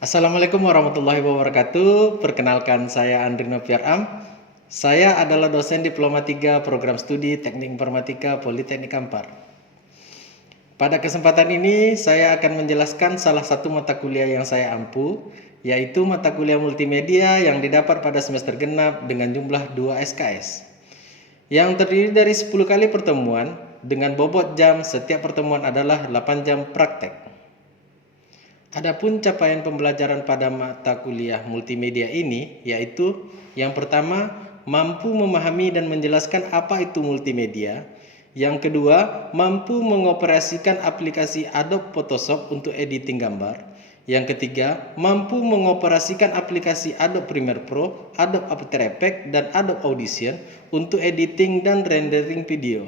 Assalamualaikum warahmatullahi wabarakatuh. Perkenalkan saya Andrino Piaram. Saya adalah dosen Diploma 3 Program Studi Teknik Informatika Politeknik Kampar. Pada kesempatan ini saya akan menjelaskan salah satu mata kuliah yang saya ampu, yaitu mata kuliah multimedia yang didapat pada semester genap dengan jumlah 2 SKS. Yang terdiri dari 10 kali pertemuan dengan bobot jam setiap pertemuan adalah 8 jam praktek. Adapun capaian pembelajaran pada mata kuliah multimedia ini yaitu yang pertama, mampu memahami dan menjelaskan apa itu multimedia. Yang kedua, mampu mengoperasikan aplikasi Adobe Photoshop untuk editing gambar. Yang ketiga, mampu mengoperasikan aplikasi Adobe Premiere Pro, Adobe After Effects, dan Adobe Audition untuk editing dan rendering video.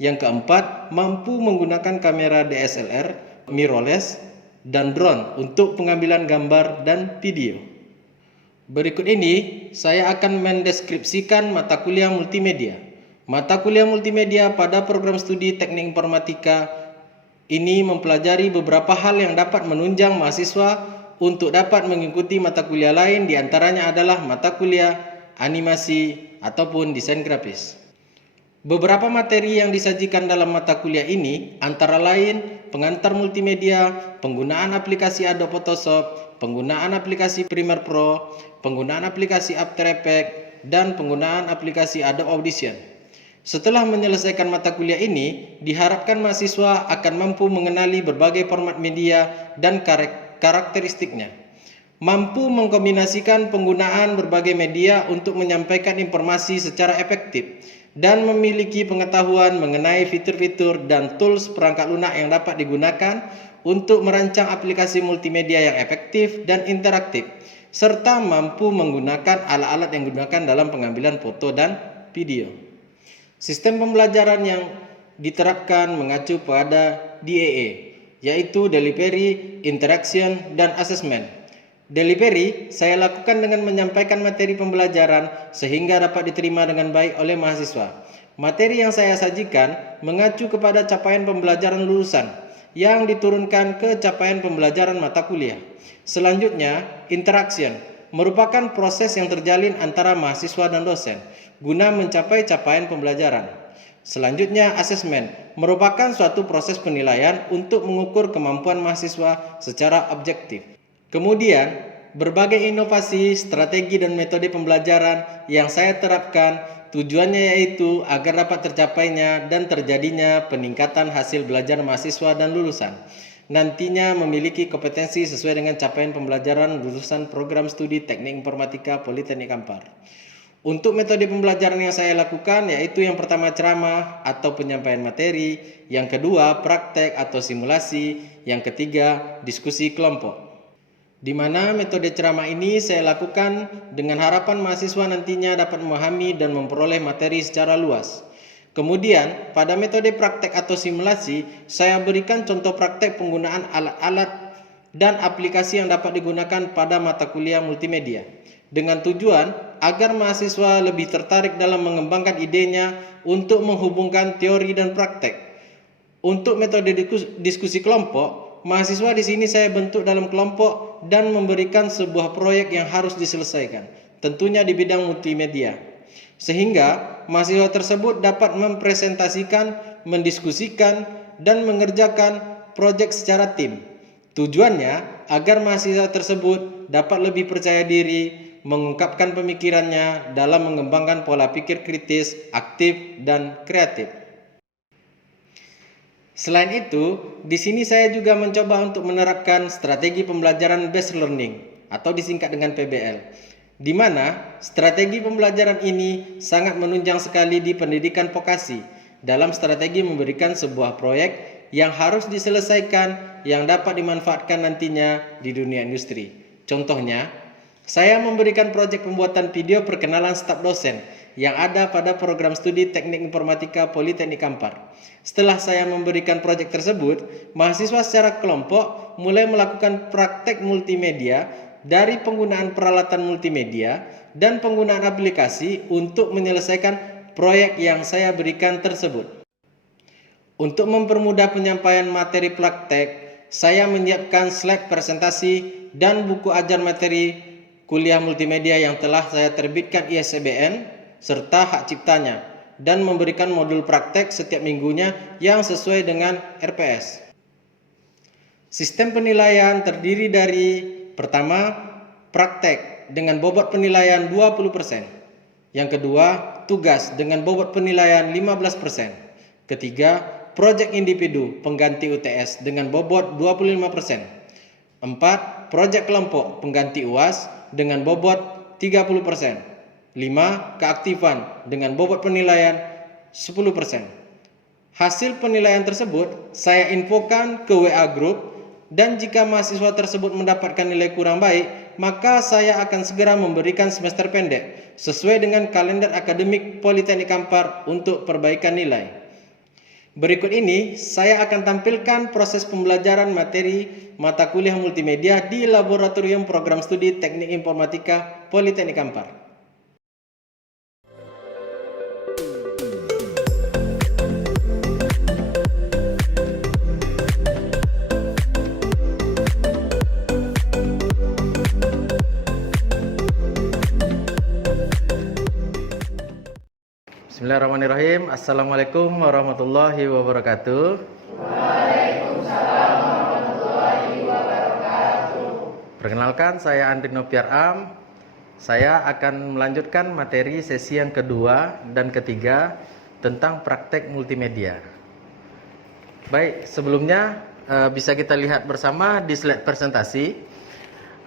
Yang keempat, mampu menggunakan kamera DSLR, mirrorless, dan drone untuk pengambilan gambar dan video. Berikut ini saya akan mendeskripsikan mata kuliah multimedia. Mata kuliah multimedia pada program studi Teknik Informatika ini mempelajari beberapa hal yang dapat menunjang mahasiswa untuk dapat mengikuti mata kuliah lain, diantaranya adalah mata kuliah animasi ataupun desain grafis. Beberapa materi yang disajikan dalam mata kuliah ini antara lain pengantar multimedia, penggunaan aplikasi Adobe Photoshop, penggunaan aplikasi Premiere Pro, penggunaan aplikasi After Effects, dan penggunaan aplikasi Adobe Audition. Setelah menyelesaikan mata kuliah ini, diharapkan mahasiswa akan mampu mengenali berbagai format media dan karakteristiknya. Mampu mengkombinasikan penggunaan berbagai media untuk menyampaikan informasi secara efektif dan memiliki pengetahuan mengenai fitur-fitur dan tools perangkat lunak yang dapat digunakan untuk merancang aplikasi multimedia yang efektif dan interaktif, serta mampu menggunakan alat-alat yang digunakan dalam pengambilan foto dan video. Sistem pembelajaran yang diterapkan mengacu pada DAA, yaitu Delivery, Interaction, dan Assessment. Delivery saya lakukan dengan menyampaikan materi pembelajaran sehingga dapat diterima dengan baik oleh mahasiswa. Materi yang saya sajikan mengacu kepada capaian pembelajaran lulusan yang diturunkan ke capaian pembelajaran mata kuliah. Selanjutnya, interaction merupakan proses yang terjalin antara mahasiswa dan dosen guna mencapai capaian pembelajaran. Selanjutnya, assessment merupakan suatu proses penilaian untuk mengukur kemampuan mahasiswa secara objektif. Kemudian, berbagai inovasi, strategi, dan metode pembelajaran yang saya terapkan tujuannya yaitu agar dapat tercapainya dan terjadinya peningkatan hasil belajar mahasiswa dan lulusan. Nantinya memiliki kompetensi sesuai dengan capaian pembelajaran lulusan program studi Teknik Informatika Politeknik Kampar. Untuk metode pembelajaran yang saya lakukan yaitu yang pertama ceramah atau penyampaian materi, yang kedua praktek atau simulasi, yang ketiga diskusi kelompok. Di mana metode ceramah ini saya lakukan dengan harapan mahasiswa nantinya dapat memahami dan memperoleh materi secara luas. Kemudian pada metode praktek atau simulasi saya berikan contoh praktek penggunaan alat-alat dan aplikasi yang dapat digunakan pada mata kuliah multimedia dengan tujuan agar mahasiswa lebih tertarik dalam mengembangkan idenya untuk menghubungkan teori dan praktek. Untuk metode diskusi kelompok, mahasiswa di sini saya bentuk dalam kelompok dan memberikan sebuah proyek yang harus diselesaikan, tentunya di bidang multimedia. Sehingga mahasiswa tersebut dapat mempresentasikan, mendiskusikan, dan mengerjakan proyek secara tim. Tujuannya agar mahasiswa tersebut dapat lebih percaya diri, mengungkapkan pemikirannya dalam mengembangkan pola pikir kritis, aktif, dan kreatif. Selain itu, di sini saya juga mencoba untuk menerapkan strategi pembelajaran based learning atau disingkat dengan PBL, di mana strategi pembelajaran ini sangat menunjang sekali di pendidikan vokasi dalam strategi memberikan sebuah proyek yang harus diselesaikan yang dapat dimanfaatkan nantinya di dunia industri. Contohnya, saya memberikan proyek pembuatan video perkenalan staf dosen yang ada pada program studi Teknik Informatika Politeknik Kampar. Setelah saya memberikan proyek tersebut, mahasiswa secara kelompok mulai melakukan praktek multimedia dari penggunaan peralatan multimedia dan penggunaan aplikasi untuk menyelesaikan proyek yang saya berikan tersebut. Untuk mempermudah penyampaian materi praktek, saya menyiapkan slide presentasi dan buku ajar materi kuliah multimedia yang telah saya terbitkan ISBN serta hak ciptanya, dan memberikan modul praktek setiap minggunya yang sesuai dengan RPS. Sistem penilaian terdiri dari: pertama, praktek dengan bobot penilaian 20%. Yang kedua, tugas dengan bobot penilaian 15%. Ketiga, proyek individu pengganti UTS dengan bobot 25%. 4. Proyek kelompok pengganti UAS dengan bobot 30%. 5. Keaktifan dengan bobot penilaian 10%. Hasil penilaian tersebut saya infokan ke WA Group, dan jika mahasiswa tersebut mendapatkan nilai kurang baik, maka saya akan segera memberikan semester pendek sesuai dengan kalender akademik Politeknik Kampar untuk perbaikan nilai. Berikut ini saya akan tampilkan proses pembelajaran materi mata kuliah multimedia di Laboratorium Program Studi Teknik Informatika Politeknik Kampar. Bismillahirrahmanirrahim. Assalamualaikum warahmatullahi wabarakatuh. Waalaikumsalam warahmatullahi wabarakatuh. Perkenalkan, saya Andri Nopiar Am. Saya akan melanjutkan materi sesi yang kedua dan ketiga tentang praktek multimedia. Baik, sebelumnya bisa kita lihat bersama di slide presentasi.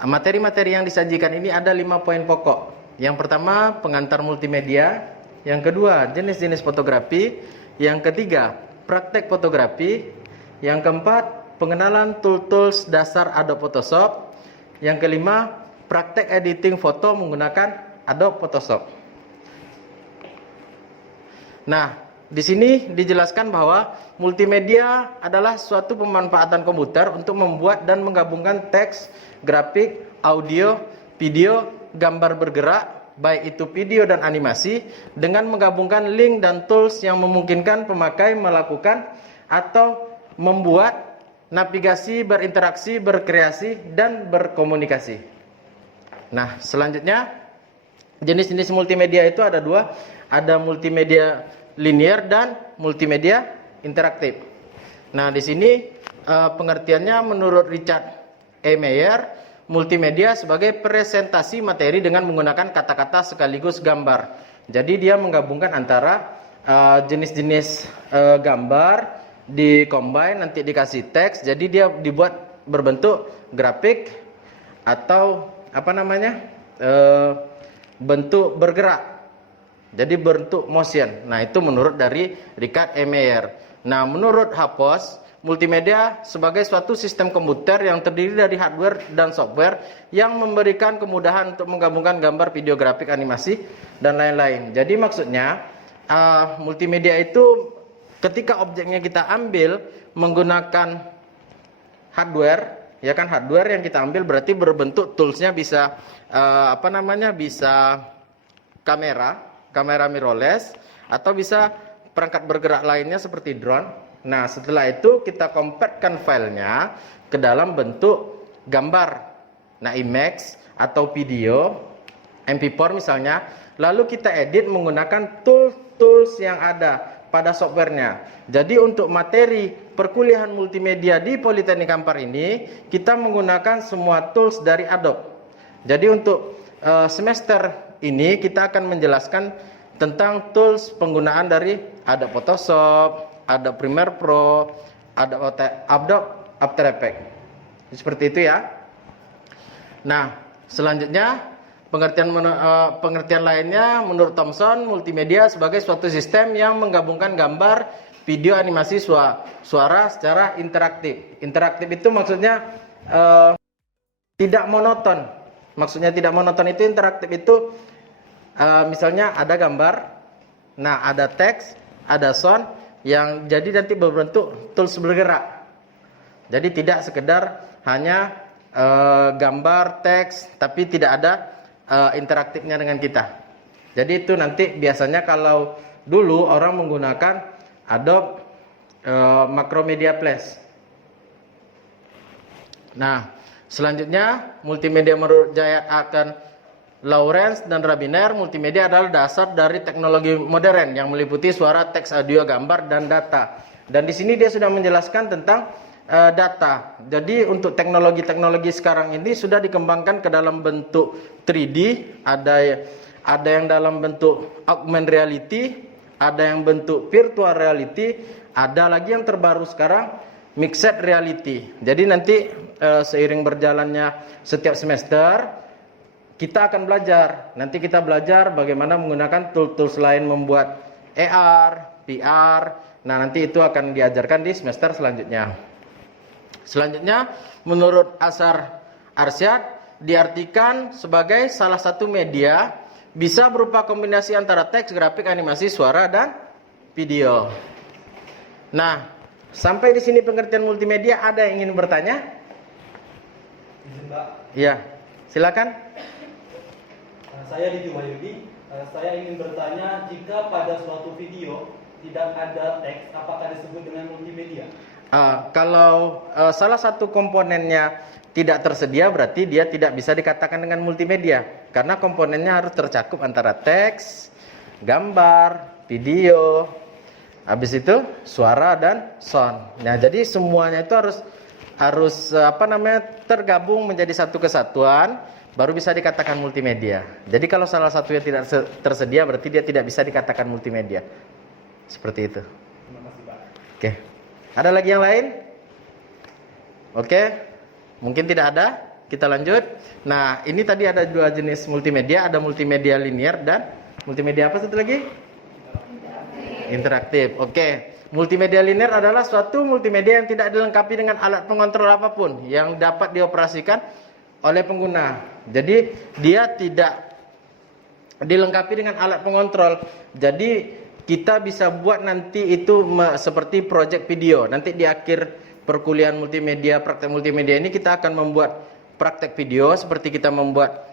Materi-materi yang disajikan ini ada 5 poin pokok. Yang pertama, pengantar multimedia. Yang kedua, jenis-jenis fotografi. Yang ketiga, praktek fotografi. Yang keempat, pengenalan tools dasar Adobe Photoshop. Yang kelima, praktek editing foto menggunakan Adobe Photoshop. Nah, di sini dijelaskan bahwa multimedia adalah suatu pemanfaatan komputer untuk membuat dan menggabungkan teks, grafik, audio, video, gambar bergerak, baik itu video dan animasi, dengan menggabungkan link dan tools yang memungkinkan pemakai melakukan atau membuat navigasi, berinteraksi, berkreasi, dan berkomunikasi. Nah, selanjutnya jenis-jenis multimedia itu ada 2, ada multimedia linear dan multimedia interaktif. Nah, di sini pengertiannya menurut Richard E. Meyer, multimedia sebagai presentasi materi dengan menggunakan kata-kata sekaligus gambar. Jadi dia menggabungkan antara jenis-jenis gambar, di-combine, nanti dikasih teks. Jadi dia dibuat berbentuk grafik atau bentuk bergerak. Jadi bentuk motion. Nah, itu menurut dari Richard E. Meyer. Nah, menurut Hapos, multimedia sebagai suatu sistem komputer yang terdiri dari hardware dan software yang memberikan kemudahan untuk menggabungkan gambar, video, grafik, animasi, dan lain-lain. Jadi maksudnya multimedia itu ketika objeknya kita ambil menggunakan hardware, ya kan, hardware yang kita ambil berarti berbentuk toolsnya bisa bisa kamera mirrorless, atau bisa perangkat bergerak lainnya seperti drone. Nah, setelah itu kita compactkan filenya ke dalam bentuk gambar, nah IMAX atau video, MP4 misalnya, lalu kita edit menggunakan tools yang ada pada softwarenya. Jadi untuk materi perkuliahan multimedia di Politeknik Kampar ini, kita menggunakan semua tools dari Adobe. Jadi untuk semester ini kita akan menjelaskan tentang tools penggunaan dari Adobe Photoshop, Adobe Premiere Pro, Adobe After Effects. Seperti itu ya. Nah, selanjutnya pengertian lainnya menurut Thomson, multimedia sebagai suatu sistem yang menggabungkan gambar, video, animasi, suara secara interaktif. Interaktif itu maksudnya tidak monoton. Maksudnya tidak monoton itu interaktif itu misalnya ada gambar, nah ada teks, ada sound, yang jadi nanti berbentuk tools bergerak. Jadi tidak sekedar hanya gambar, teks, tapi tidak ada interaktifnya dengan kita. Jadi itu nanti biasanya kalau dulu orang menggunakan Adobe Macromedia Flash. Nah, Selanjutnya, multimedia menurut Jayat akan Lawrence dan Rabiner, multimedia adalah dasar dari teknologi modern yang meliputi suara, teks, audio, gambar, dan data. Dan di sini dia sudah menjelaskan tentang data. Jadi untuk teknologi-teknologi sekarang ini sudah dikembangkan ke dalam bentuk 3D, ada yang dalam bentuk augmented reality, ada yang bentuk virtual reality, ada lagi yang terbaru sekarang mixed reality. Jadi nanti seiring berjalannya setiap semester kita akan belajar. Nanti kita belajar bagaimana menggunakan tools-tools lain membuat AR, VR. Nah, nanti itu akan diajarkan di semester selanjutnya. Selanjutnya, menurut Asar Arsyad, diartikan sebagai salah satu media bisa berupa kombinasi antara teks, grafik, animasi, suara, dan video. Nah, sampai di sini pengertian multimedia. Ada yang ingin bertanya? Ya, silakan. Saya Didi Wahyudi. Saya ingin bertanya, jika pada suatu video tidak ada teks, apakah disebut dengan multimedia? Kalau salah satu komponennya tidak tersedia, berarti dia tidak bisa dikatakan dengan multimedia, karena komponennya harus tercakup antara teks, gambar, video, habis itu suara dan sound. Nah, jadi semuanya itu harus tergabung menjadi satu kesatuan, baru bisa dikatakan multimedia. Jadi kalau salah satunya tidak tersedia, berarti dia tidak bisa dikatakan multimedia. Seperti itu. Terima kasih, Pak. Oke. Ada lagi yang lain? Oke. Mungkin tidak ada. Kita lanjut. Nah, ini tadi ada dua jenis multimedia, ada multimedia linear dan multimedia apa satu lagi? Interaktif. Oke. Multimedia linear adalah suatu multimedia yang tidak dilengkapi dengan alat pengontrol apapun yang dapat dioperasikan oleh pengguna. Jadi dia tidak dilengkapi dengan alat pengontrol. Jadi kita bisa buat nanti itu seperti project video. Nanti di akhir perkuliahan multimedia, praktek multimedia ini kita akan membuat praktek video seperti kita membuat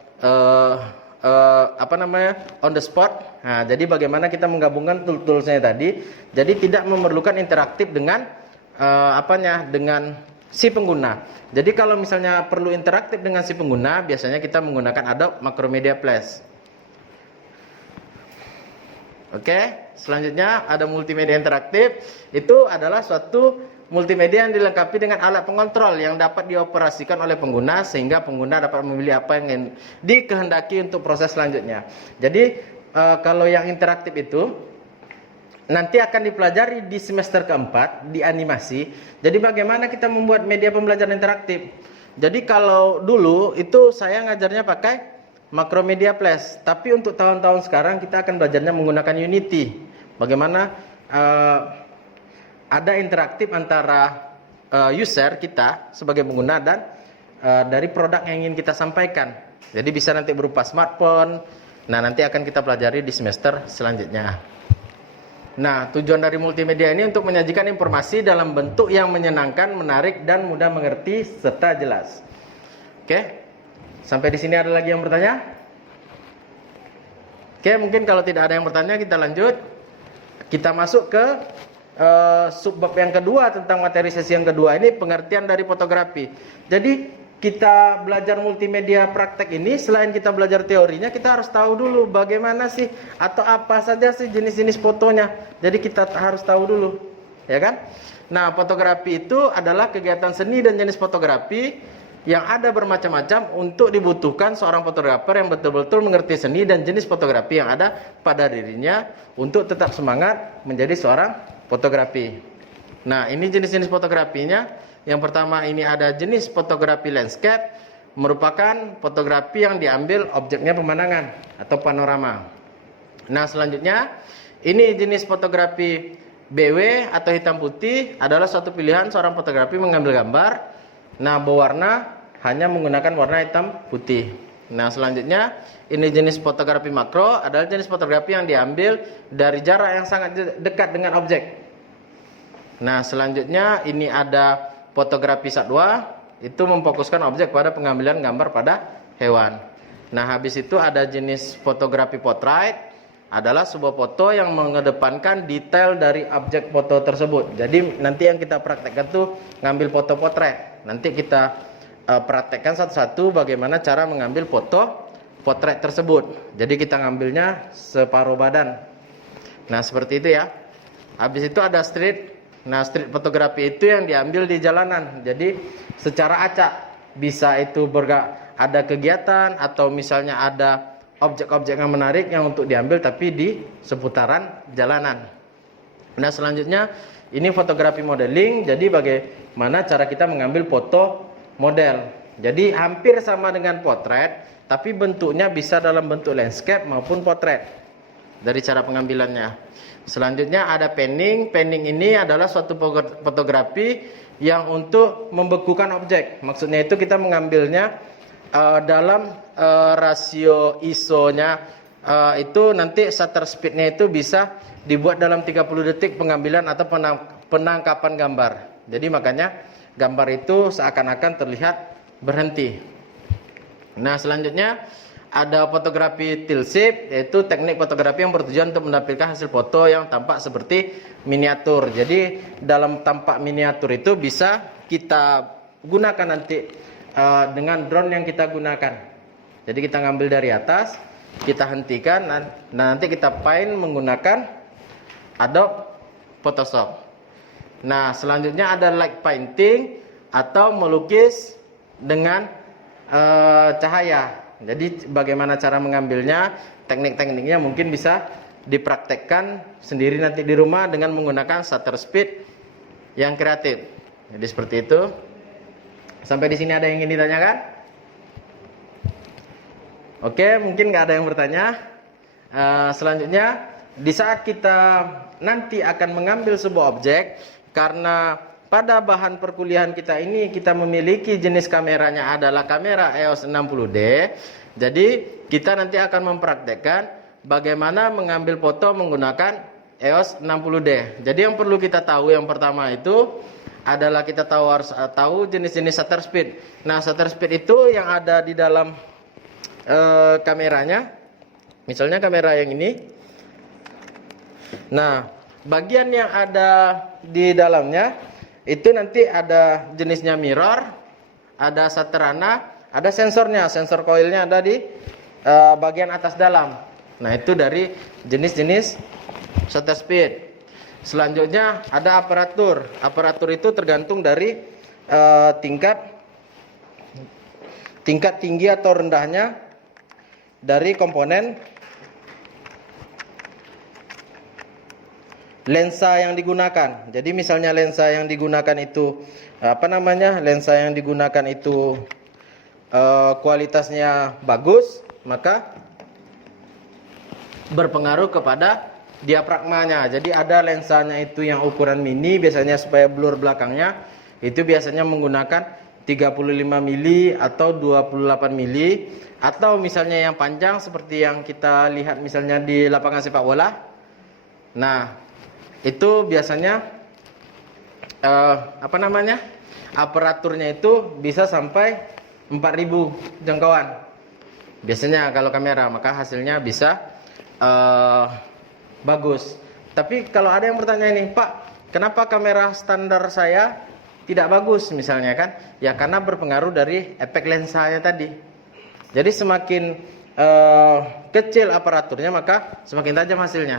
on the spot. Nah, jadi bagaimana kita menggabungkan tool-toolsnya tadi. Jadi tidak memerlukan interaktif dengan dengan si pengguna. Jadi kalau misalnya perlu interaktif dengan si pengguna, biasanya kita menggunakan Adobe Macromedia Flash. Oke, selanjutnya ada multimedia interaktif. Itu adalah suatu multimedia yang dilengkapi dengan alat pengontrol yang dapat dioperasikan oleh pengguna sehingga pengguna dapat memilih apa yang dikehendaki untuk proses selanjutnya. Jadi kalau yang interaktif itu nanti akan dipelajari di semester keempat di animasi. Jadi bagaimana kita membuat media pembelajaran interaktif. Jadi kalau dulu itu saya ngajarnya pakai Macromedia Flash, tapi untuk tahun-tahun sekarang kita akan belajarnya menggunakan Unity. Bagaimana ada interaktif antara user kita sebagai pengguna dan dari produk yang ingin kita sampaikan. Jadi bisa nanti berupa smartphone. Nah, nanti akan kita pelajari di semester selanjutnya. Nah, tujuan dari multimedia ini untuk menyajikan informasi dalam bentuk yang menyenangkan, menarik, dan mudah mengerti serta jelas. Oke. Sampai di sini ada lagi yang bertanya? Oke, mungkin kalau tidak ada yang bertanya kita lanjut. Kita masuk ke subbab yang kedua tentang materi sesi yang kedua. Ini pengertian dari fotografi. Jadi kita belajar multimedia praktek ini, selain kita belajar teorinya, kita harus tahu dulu bagaimana sih atau apa saja sih jenis-jenis fotonya. Jadi kita harus tahu dulu, ya kan? Nah, fotografi itu adalah kegiatan seni dan jenis fotografi yang ada bermacam-macam untuk dibutuhkan seorang fotografer yang betul-betul mengerti seni dan jenis fotografi yang ada pada dirinya untuk tetap semangat menjadi seorang fotografi. Nah, ini jenis-jenis fotografinya. Yang pertama ini ada jenis fotografi landscape, merupakan fotografi yang diambil objeknya pemandangan atau panorama. Nah, selanjutnya ini jenis fotografi BW atau hitam putih, adalah suatu pilihan seorang fotografi mengambil gambar. Nah, berwarna hanya menggunakan warna hitam putih. Nah, selanjutnya ini jenis fotografi makro, adalah jenis fotografi yang diambil dari jarak yang sangat dekat dengan objek. Nah, selanjutnya ini ada fotografi satwa, itu memfokuskan objek pada pengambilan gambar pada hewan. Nah, habis itu ada jenis fotografi portrait, adalah sebuah foto yang mengedepankan detail dari objek foto tersebut. Jadi nanti yang kita praktekkan tuh ngambil foto potret. Nanti kita praktekkan satu-satu bagaimana cara mengambil foto potret tersebut. Jadi kita ngambilnya separuh badan. Nah, seperti itu ya. Habis itu ada street. Nah, street fotografi itu yang diambil di jalanan. Jadi secara acak, bisa itu ada kegiatan atau misalnya ada objek-objek yang menarik yang untuk diambil tapi di seputaran jalanan. Nah, selanjutnya ini fotografi modeling. Jadi bagaimana cara kita mengambil foto model. Jadi hampir sama dengan potret, tapi bentuknya bisa dalam bentuk landscape maupun potret dari cara pengambilannya. Selanjutnya ada panning. Panning ini adalah suatu fotografi yang untuk membekukan objek. Maksudnya itu kita mengambilnya dalam rasio ISO-nya itu nanti shutter speed-nya itu bisa dibuat dalam 30 detik pengambilan atau penangkapan gambar. Jadi makanya gambar itu seakan-akan terlihat berhenti. Nah, selanjutnya ada fotografi tilt shape, yaitu teknik fotografi yang bertujuan untuk menampilkan hasil foto yang tampak seperti miniatur. Jadi dalam tampak miniatur itu bisa kita gunakan nanti dengan drone yang kita gunakan. Jadi kita ngambil dari atas, kita hentikan, nanti kita paint menggunakan Adobe Photoshop. Nah, selanjutnya ada light painting atau melukis dengan cahaya. Jadi bagaimana cara mengambilnya, teknik-tekniknya mungkin bisa dipraktekkan sendiri nanti di rumah dengan menggunakan shutter speed yang kreatif. Jadi seperti itu. Sampai di sini ada yang ingin ditanyakan? Oke, mungkin nggak ada yang bertanya. Selanjutnya, di saat kita nanti akan mengambil sebuah objek, karena pada bahan perkuliahan kita ini kita memiliki jenis kameranya adalah kamera EOS 60D. Jadi kita nanti akan mempraktekkan bagaimana mengambil foto menggunakan EOS 60D. Jadi yang perlu kita tahu yang pertama itu adalah kita harus tahu jenis-jenis shutter speed. Nah, shutter speed itu yang ada di dalam kameranya. Misalnya kamera yang ini. Nah, bagian yang ada di dalamnya itu nanti ada jenisnya mirror, ada shutter-ana, ada sensornya. Sensor coilnya ada di bagian atas dalam. Nah, itu dari jenis-jenis shutter speed. Selanjutnya ada aparatur. Aparatur itu tergantung dari tingkat tinggi atau rendahnya dari komponen lensa yang digunakan. Jadi misalnya lensa yang digunakan itu lensa yang digunakan itu kualitasnya bagus, maka berpengaruh kepada diafragmanya. Jadi ada lensanya itu yang ukuran mini, biasanya supaya blur belakangnya itu biasanya menggunakan 35 mili atau 28 mili, atau misalnya yang panjang seperti yang kita lihat misalnya di lapangan sepak bola. Nah, itu biasanya aparaturnya itu bisa sampai 4000 jangkauan biasanya kalau kamera, maka hasilnya bisa bagus. Tapi kalau ada yang bertanya ini, Pak, kenapa kamera standar saya tidak bagus misalnya kan? Ya karena berpengaruh dari efek lensanya tadi. Jadi semakin kecil aparaturnya maka semakin tajam hasilnya.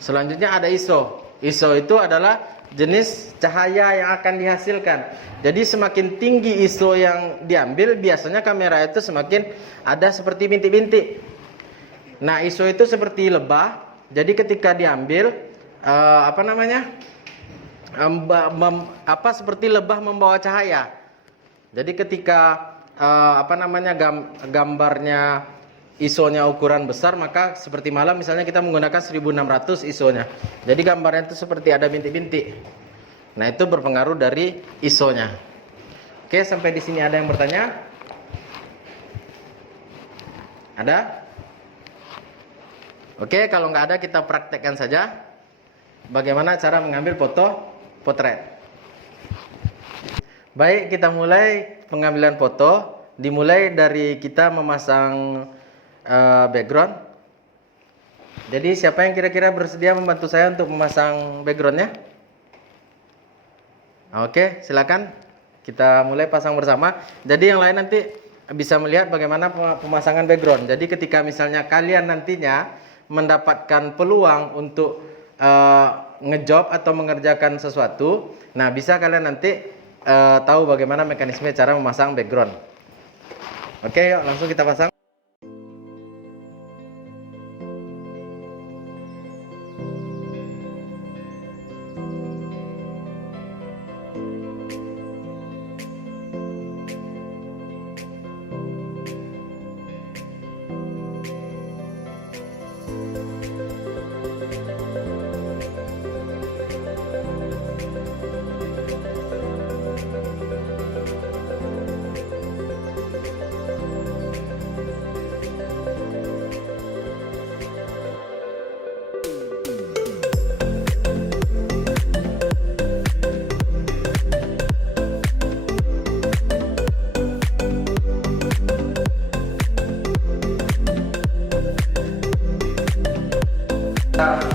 Selanjutnya ada ISO. ISO itu adalah jenis cahaya yang akan dihasilkan. Jadi semakin tinggi ISO yang diambil, biasanya kamera itu semakin ada seperti bintik-bintik. Nah, ISO itu seperti lebah. Jadi ketika diambil seperti lebah membawa cahaya. Jadi ketika gambarnya ISO-nya ukuran besar, maka seperti malam misalnya kita menggunakan 1600 ISO-nya. Jadi gambarnya itu seperti ada bintik-bintik. Nah, itu berpengaruh dari ISO-nya. Oke, sampai di sini ada yang bertanya? Ada? Oke, kalau nggak ada kita praktekkan saja bagaimana cara mengambil foto potret. Baik, kita mulai pengambilan foto. Dimulai dari kita memasang background. Jadi siapa yang kira-kira bersedia membantu saya untuk memasang backgroundnya? Oke, silakan. Kita mulai pasang bersama. Jadi yang lain nanti bisa melihat bagaimana pemasangan background. Jadi ketika misalnya kalian nantinya mendapatkan peluang untuk ngejob atau mengerjakan sesuatu, nah bisa kalian nanti tahu bagaimana mekanisme cara memasang background. Oke, yuk langsung kita pasang.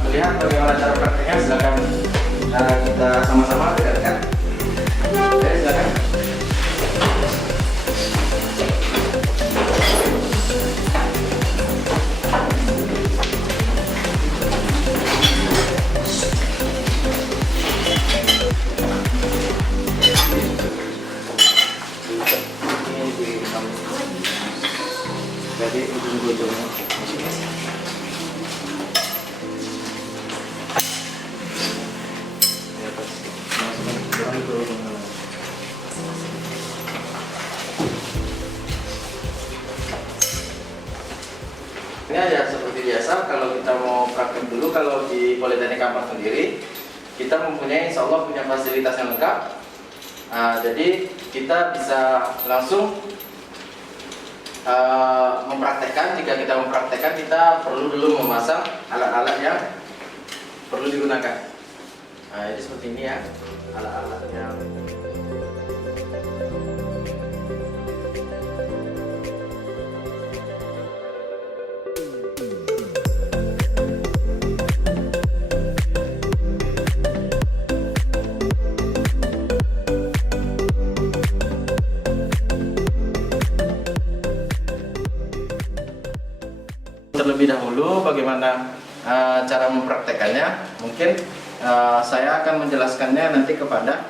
Melihat bagaimana cara prakteknya, silakan kita sama-sama dekat-dekat. Oke, silakan. Jadi ujung-ujungnya. Ini aja seperti biasa, kalau kita mau praktek dulu, kalau di Politeknik Ampar sendiri kita mempunyai, insya Allah punya fasilitas yang lengkap. Jadi kita bisa langsung mempraktekkan. Jika kita mempraktekkan, kita perlu dulu memasang alat-alat yang perlu digunakan. Jadi seperti ini ya, alat-alat yang terlebih dahulu bagaimana cara mempraktekannya. Mungkin saya akan menjelaskannya nanti kepada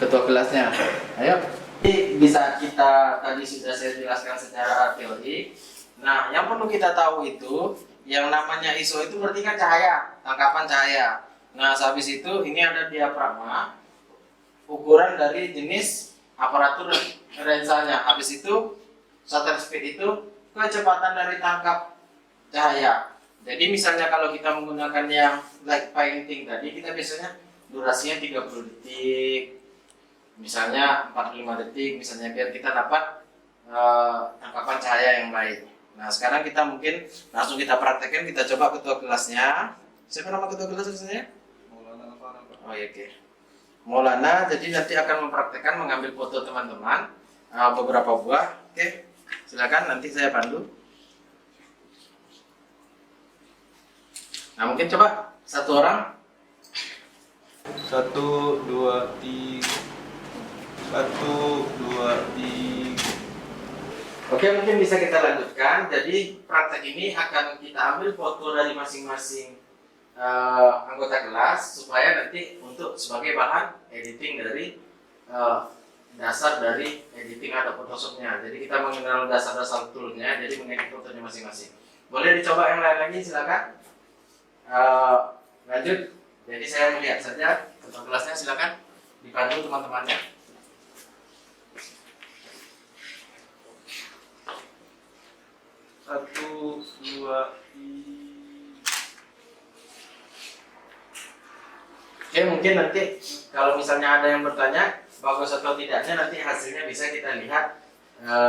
ketua kelasnya. Ayo, jadi bisa kita tadi sudah saya jelaskan secara teori. Nah, yang perlu kita tahu itu yang namanya ISO itu berarti kan cahaya, tangkapan cahaya. Nah, habis itu ini ada diafragma, ukuran dari jenis aparatur lensanya. Habis itu shutter speed itu kecepatan dari tangkap cahaya. Jadi misalnya kalau kita menggunakan yang light painting tadi, kita biasanya durasinya 30 detik, misalnya 45 detik, misalnya biar kita dapat tangkapan cahaya yang baik. Nah, sekarang kita mungkin langsung kita praktekkan, kita coba ketua kelasnya. Siapa nama ketua kelasnya? Maulana. Oh iya, oke. Maulana, jadi nanti akan mempraktekkan mengambil foto teman-teman beberapa buah. Oke, silakan nanti saya pandu. Nah, mungkin coba satu orang. 1, 2, 3. 1, 2, 3. Oke, mungkin bisa kita lanjutkan. Jadi praktek ini akan kita ambil foto dari masing-masing anggota kelas supaya nanti untuk sebagai bahan editing dari dasar dari editing atau Photoshopnya. Jadi kita mengenal dasar-dasar toolnya, jadi mengedit fotonya masing-masing. Boleh dicoba yang lain lagi, silakan. Lanjut. Jadi saya melihat saja ketua kelasnya, silakan dipandu teman-temannya. Satu, dua, tiga. Oke, mungkin nanti kalau misalnya ada yang bertanya bagus atau tidaknya, nanti hasilnya bisa kita lihat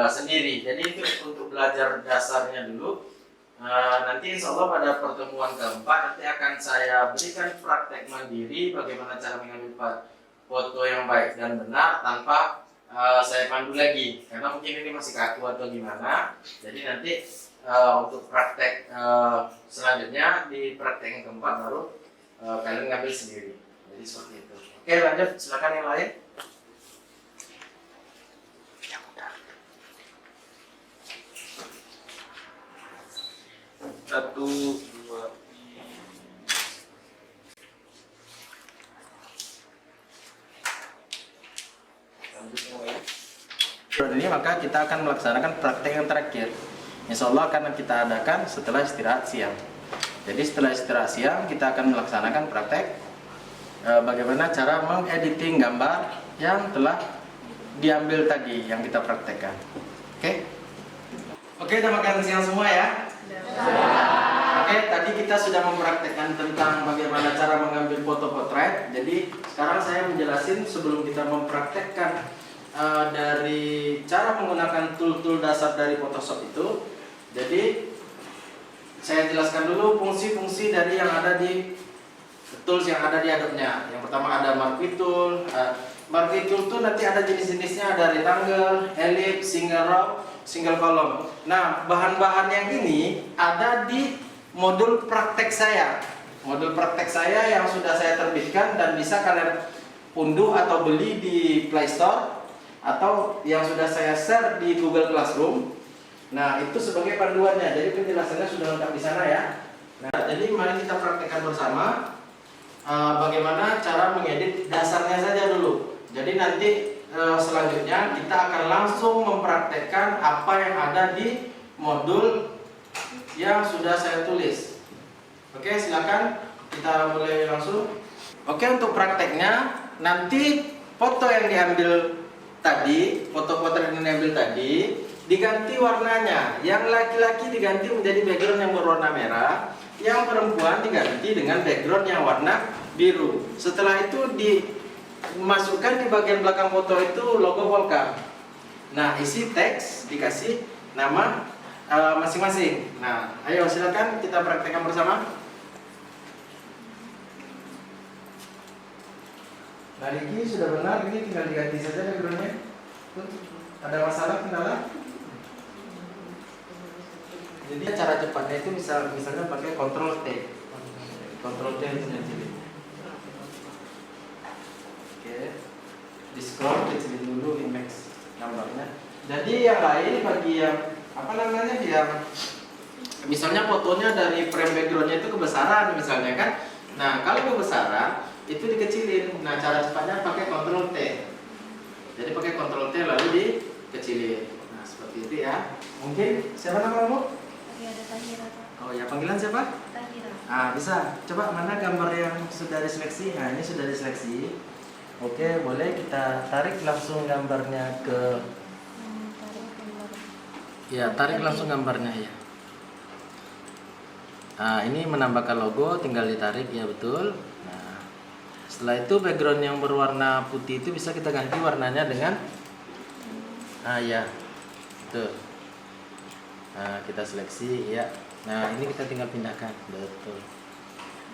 sendiri. Jadi itu untuk belajar dasarnya dulu. Nanti insya Allah pada pertemuan keempat nanti akan saya berikan praktek mandiri bagaimana cara mengambil foto yang baik dan benar tanpa saya pandu lagi, karena mungkin ini masih kaku atau gimana. Jadi nanti untuk praktek selanjutnya di praktek yang keempat baru kalian ngambil sendiri. Jadi seperti itu. Oke, lanjut, silakan yang lain. 1, 2, 3. Ini maka kita akan melaksanakan praktek yang terakhir. Insya Allah akan kita adakan setelah istirahat siang. Jadi setelah istirahat siang kita akan melaksanakan praktek bagaimana cara mengediting gambar yang telah diambil tadi yang kita praktekkan. Oke? Oke, kita makan siang semua ya. Oke, tadi kita sudah mempraktekkan tentang bagaimana cara mengambil foto potret. Jadi sekarang saya menjelasin sebelum kita mempraktekkan dari cara menggunakan tool-tool dasar dari Photoshop itu. Jadi saya jelaskan dulu fungsi-fungsi dari yang ada di tools yang ada di Adobe-nya. Yang pertama ada Marquee Tool. Marquee Tool itu nanti ada jenis-jenisnya, ada rectangle, ellipse, single row, single column. Nah, bahan-bahan yang ini ada di modul praktek saya. Modul praktek saya yang sudah saya terbitkan dan bisa kalian unduh atau beli di Play Store atau yang sudah saya share di Google Classroom. Nah, itu sebagai panduannya. Jadi penjelasannya sudah lengkap di sana ya. Nah, jadi mari kita praktekkan bersama bagaimana cara mengedit dasarnya saja dulu. Jadi nanti selanjutnya kita akan langsung mempraktekkan apa yang ada di modul yang sudah saya tulis. Oke, silakan kita mulai langsung. Oke, untuk prakteknya nanti foto yang diambil tadi, foto-foto yang diambil tadi diganti warnanya. Yang laki-laki diganti menjadi background yang berwarna merah, yang perempuan diganti dengan background yang warna biru. Setelah itu dimasukkan di bagian belakang foto itu logo Volcam. Nah, isi teks dikasih nama masing-masing. Nah, ayo silakan kita praktekkan bersama. Nah, Riki sudah benar, ini tinggal diganti saja backgroundnya. Ada masalah kendala? Jadi cara cepatnya itu misalnya pakai Ctrl T. Ctrl T itu kecilin. Oke. Di scroll kecilin dulu image gambarnya. Jadi yang lain bagi yang yang misalnya fotonya dari frame backgroundnya itu kebesaran misalnya kan. Nah, kalau kebesaran itu dikecilin. Nah, cara cepatnya pakai Ctrl T. Jadi pakai Ctrl T lalu dikecilin. Nah, seperti itu ya. Mungkin siapa namamu? Ada Tahira. Oh ya, panggilan siapa? Tahira. Ah, bisa. Coba mana gambar yang sudah diseleksi? Nah, ini sudah diseleksi. Oke, boleh kita tarik langsung gambarnya ke. Tarik gambar. Ya, tarik langsung gambarnya ya. Nah, ini menambahkan logo, tinggal ditarik ya, betul. Nah, setelah itu background yang berwarna putih itu bisa kita ganti warnanya dengan ya, betul. Nah, kita seleksi ya. Nah, ini kita tinggal pindahkan, betul.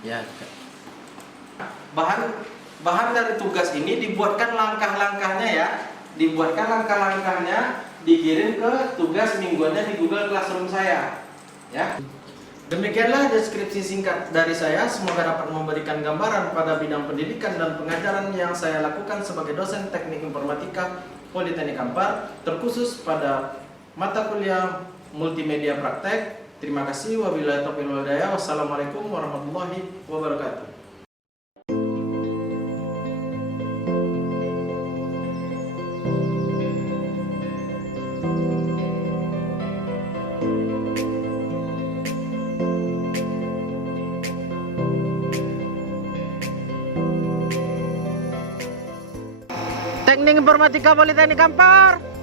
Ya. Bahan dari tugas ini dibuatkan langkah-langkahnya ya. Dibuatkan langkah-langkahnya, dikirim ke tugas mingguannya di Google Classroom saya. Ya. Demikianlah deskripsi singkat dari saya. Semoga dapat memberikan gambaran pada bidang pendidikan dan pengajaran yang saya lakukan sebagai dosen teknik informatika Politeknik Kampar, terkhusus pada mata kuliah multimedia praktek. Terima kasih. Wabillahi taufiq wal hidayah. Wassalamualaikum warahmatullahi wabarakatuh. Teknik Informatika Politeknik Kampar.